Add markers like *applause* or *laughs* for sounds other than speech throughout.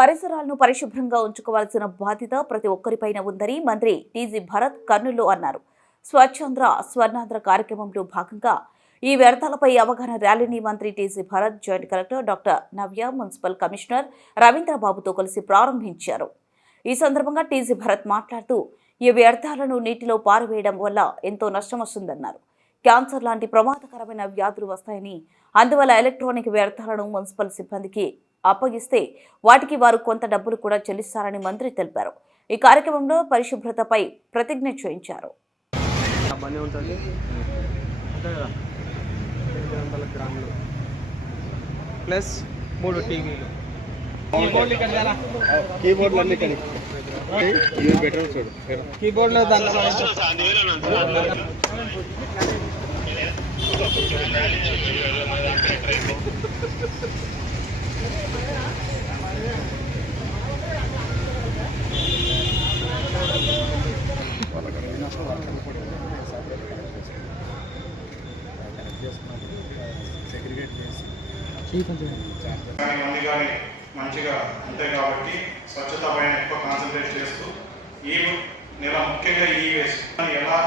పరిసరాలను పరిశుభ్రంగా ఉంచుకోవాల్సిన బాధ్యత ప్రతి ఒక్కరిపైన ఉందని మంత్రి టీజీ భరత్ కర్నూలు అన్నారు. స్వచ్ఛాంధ్ర స్వర్ణాంధ్ర కార్యక్రమంలో భాగంగా ఈ వ్యర్థాలపై అవగాహన ర్యాలీని మంత్రి T G Bharat joint collector doctor Navya municipal commissioner రవీంద్రబాబుతో కలిసి ప్రారంభించారు. ఈ సందర్భంగా టీజీ భరత్ మాట్లాడుతూ ఈ వ్యర్థాలను నీటిలో పారవేయడం వల్ల ఎంతో నష్టం వస్తుందన్నారు. క్యాన్సర్ లాంటి ప్రమాదకరమైన వ్యాధులు వస్తాయని అందువల్ల ఎలక్ట్రానిక్ వ్యర్థాలను మున్సిపల్ సిబ్బందికి అప్పగిస్తే వాటికి వారు కొంత డబ్బులు కూడా చెల్లిస్తారని మంత్రి తెలిపారు. ఈ కార్యక్రమంలో పరిశుభ్రతపై ప్రతిజ్ఞ చేయించారు. ప్లస్ మూడు టీవీలు. కీబోర్డ్లు అన్ని బెటర్ చూడు. కీబోర్డ్లో దాంట్లో *laughs* కానీ కానీ మంచిగా ఉంటాయి కాబట్టి స్వచ్ఛత పైన ఎక్కువ కాన్సన్ట్రేట్ చేస్తూ ఈ నెల ముఖ్యంగా ఈ వేస్ట్ ఎలా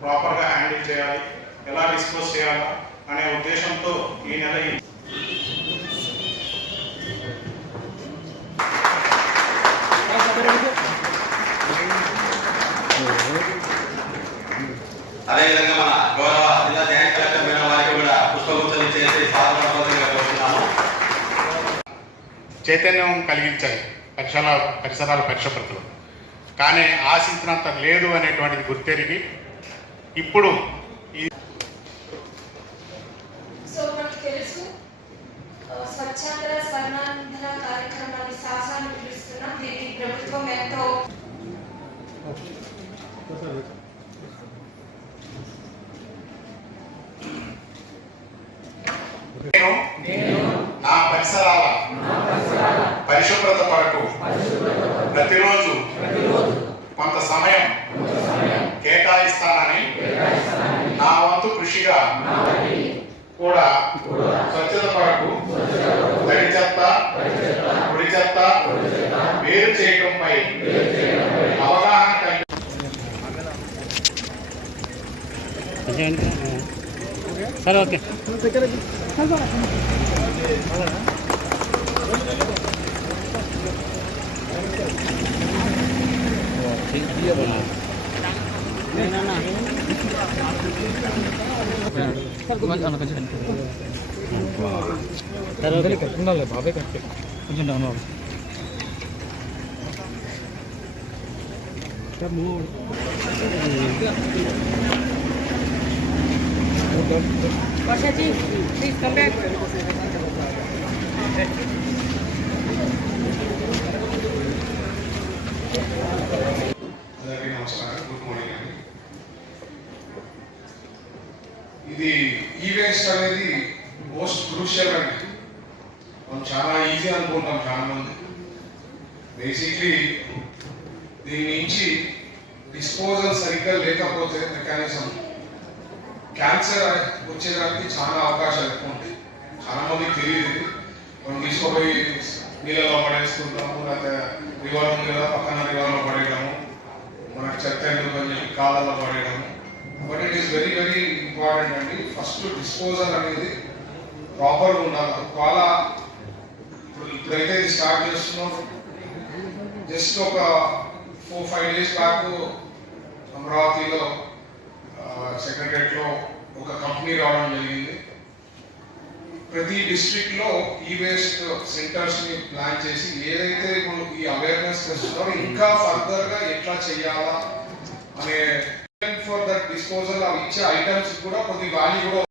ప్రాపర్గా హ్యాండిల్ చేయాలి ఎలా డిస్పోజ్ చేయాలా అనే ఉద్దేశంతో ఈ నెల అదేవిధంగా మన గౌరవ జిల్లా జాయింట్ కలెక్టర్ మేడం వారికి కూడా పుష్పగుచ్చలు చేసి సాధారణంగా కోరుతున్నాము చైతన్యం కలిగించాయి పరిసరాల పరిసరాల పరిశుభ్రతలో. కానీ ఆశించినంత లేదు అనేటువంటిది గుర్తెరిగి ఇప్పుడు స్వచ్ఛాంధ్ర స్వర్ణాంధ్ర కార్యక్రమాన్ని శాసనాన్ని పిలుస్తున్నాం దీనికి ప్రభుత్వం ఎంతో నేను నా పరిసరాల పరిశుభ్రత కొరకు ప్రతిరోజు కొంత సమయం కేటాయిస్తానని నా వంతు కృషిగా కూడా స్వచ్ఛత కొరకు తడి చెత్త పొడి చెత్త వేరు చేయడంపై అవగాహన కలిగి సరే ఓకే సరే ఓకే ఉండాలి బాబాయ్ కట్టే కొంచెం డౌన్ బాబు అందరికీ నమస్కారం. గుడ్ మార్నింగ్ అండి. ఇది ఈ వేస్ట్ అనేది మోస్ట్ క్రూషియల్ అండి. మనం చాలా ఈజీ అనుకుంటాం చాలా మంది బేసిక్లీ దీని నుంచి డిస్పోజల్ సరిగ్గా లేకపోతే మెకానిజం క్యాన్సర్ వచ్చేదానికి చాలా అవకాశాలు ఎక్కువ ఉంటాయి. చాలా మంది తెలియదు మనం తీసుకుపోయి నీళ్ళలో పడేసుకుంటాము లేకపోతే రివాల్వ్ కదా పక్కన రివర్లో పడేయడము మనకి చెత్త ఎందుకు అని చెప్పి కాళ్ళలో పడేయడము. But it is very very important అండి. ఫస్ట్ డిస్పోజల్ అనేది ప్రాపర్గా ఉండాలి. ఒకవేళ ఇప్పుడు ఇప్పుడైతే ఇది స్టార్ట్ చేస్తున్నాం. జస్ట్ ఒక ఫోర్ ఫైవ్ డేస్ బ్యాక్ అమరావతిలో సెక్రటరియట్లో ఒక కంపెనీ రావడం జరిగింది. ప్రతి డిస్ట్రిక్ట్లో ఈ వేస్ట్ సెంటర్స్ని ప్లాన్ చేసి ఏదైతే ఇప్పుడు ఈ అవేర్నెస్ తెస్తున్నారో ఇంకా ఫర్దర్గా ఎట్లా చేయాలా అనే ఫర్ దట్ డిస్పోజల్ అవి ఇచ్చే ఐటమ్స్ కూడా కొద్ది వాల్యూ కూడా